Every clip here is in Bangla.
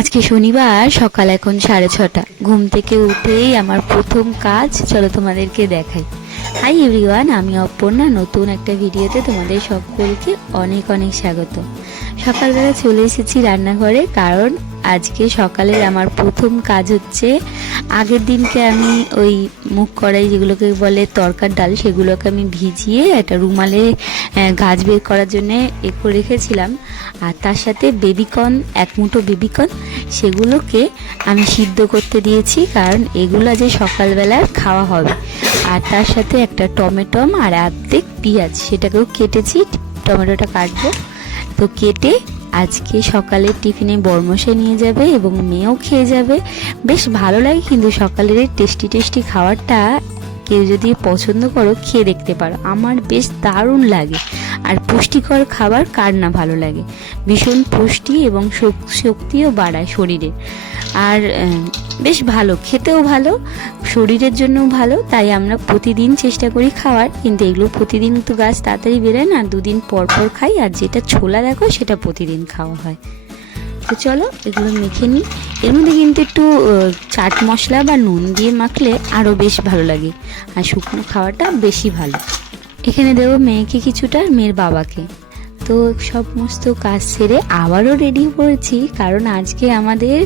আজকে শনিবার, সকাল এখন 6:30। ঘুম থেকে উঠেই আমার প্রথম কাজ, চলো তোমাদেরকে দেখাই। হাই এভরিওয়ান, আমি অপর্ণা। নতুন একটা ভিডিওতে তোমাদের সকলকে অনেক অনেক স্বাগত। সকালবেলা চলে এসেছি রান্নাঘরে, কারণ আজকে সকালের আমার প্রথম কাজ হচ্ছে, আগের দিনকে আমি ওই মুগ কড়াই যেগুলোকে বলে তরকার ডাল, সেগুলোকে আমি ভিজিয়ে একটা রুমালে গাছ বের করার জন্যে করে রেখেছিলাম। আর তার সাথে বেবিকর্ন, এক মুঠো বেবিকর্ন, সেগুলোকে আমি সিদ্ধ করতে দিয়েছি, কারণ এগুলো যে সকালবেলার খাওয়া হবে। আর তার সাথে একটা টমেটো আর অর্ধেক পেঁয়াজ, সেটাকেও কেটেছি, টমেটোটা কাটবো। তো কেটে আজকে সকালের টিফিনে বরমশাই নিয়ে যাবে এবং মেয়েও খেয়ে যাবে। বেশ ভালো লাগে কিন্তু সকালের এই টেস্টি টেস্টি খাবারটা কেউ যদি পছন্দ করো, খেয়ে দেখতে পারো। আমার বেশ দারুণ লাগে। আর পুষ্টিকর খাবার কার না ভালো লাগে, ভীষণ পুষ্টি এবং শক্তিও বাড়ায় শরীরে। আর বেশ ভালো, খেতেও ভালো, শরীরের জন্যও ভালো। তাই আমরা প্রতিদিন চেষ্টা করি খাওয়ার, কিন্তু এগুলো প্রতিদিন তো গাছ তাড়াতাড়ি বেরোয় না, দুদিন পর পর খাই। আর যেটা ছোলা দেখো, সেটা প্রতিদিন খাওয়া হয়। তো চলো এগুলো মেখে নিই। এর মধ্যে কিন্তু একটু চাট মশলা বা নুন দিয়ে মাখলে আরও বেশ ভালো লাগে, আর শুকনো খাওয়াটা বেশি ভালো। এখানে দেবো মেয়েকে কিছুটা, মেয়ের বাবাকে। তো সমস্ত কাজ সেরে আবারও রেডি করেছি, কারণ আজকে আমাদের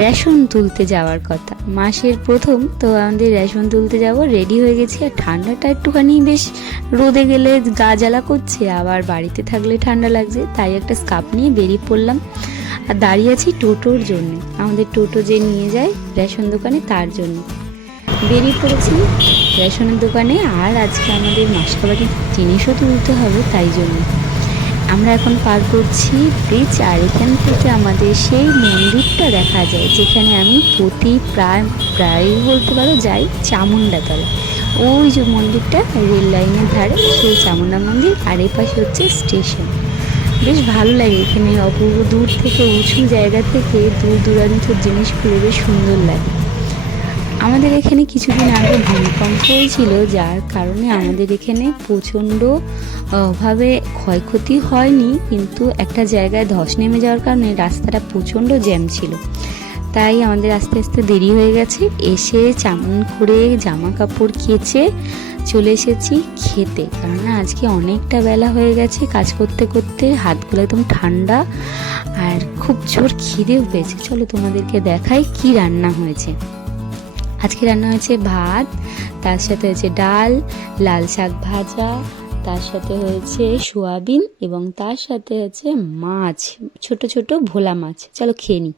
রেশন তুলতে যাওয়ার কথা। মাসের প্রথম তো আমাদের রেশন তুলতে যাব, রেডি হয়ে গেছি। আর ঠান্ডাটা একটুখানি বেশ, রোদে গেলে গা জ্বালা করছে, আবার বাড়িতে থাকলে ঠান্ডা লাগছে, তাই একটা স্কার্ফ নিয়ে বেরিয়ে পড়লাম। আর দাঁড়িয়ে আছি টোটোর জন্য, আমাদের টোটো যে নিয়ে যায় রেশন দোকানে, তার জন্য বেরিয়ে পড়েছি রেশনের দোকানে। আর আজকে আমাদের মাসকাবাড়ির জিনিসও তুলতে হবে, তাই জন্য আমরা এখন পার করছি ব্রিজ। আর এখান থেকে আমাদের সেই মন্দিরটা দেখা যায়, যেখানে আমি প্রায় বলতে পারো যাই, চামুন্ডাতলা। ওই যে মন্দিরটা রেল লাইনের ধারে, সেই চামুন্ডা মন্দির। আর এই পাশে হচ্ছে স্টেশন। বেশ ভালো লাগে এখানে, অপূর্ব দূর থেকে, উঁচু জায়গা থেকে দূর দূরান্তের জিনিসগুলো বেশ সুন্দর লাগে। আমাদের এখানে কিছুদিন আগে ভূমিকম্প হয়েছিল, যার কারণে আমাদের এখানে প্রচণ্ড ভাবে ক্ষয়ক্ষতি হয়নি, কিন্তু একটা জায়গায় ধস নেমে যাওয়ার কারণে রাস্তাটা প্রচণ্ড জ্যাম ছিল। তাই আমাদের আস্তে আস্তে দেরি হয়ে গেছে। এসে চামন করে জামা কাপড় কেচে চলে এসেছি খেতে, কারণ আজকে অনেকটা বেলা হয়ে গেছে। কাজ করতে করতে হাতগুলো একদম ঠান্ডা, আর খুব জোর খিদেও পেয়েছে। চলো তোমাদেরকে দেখাই কি রান্না হয়েছে। আজকে রান্না হয়েছে ভাত, তার সাথে হয়েছে ডাল, লাল শাক ভাজা, তার সাথে হয়েছে সোয়াবিন, এবং তার সাথে হচ্ছে মাছ, ছোট ছোট ভোলা মাছ। চলো খেয়ে নিই।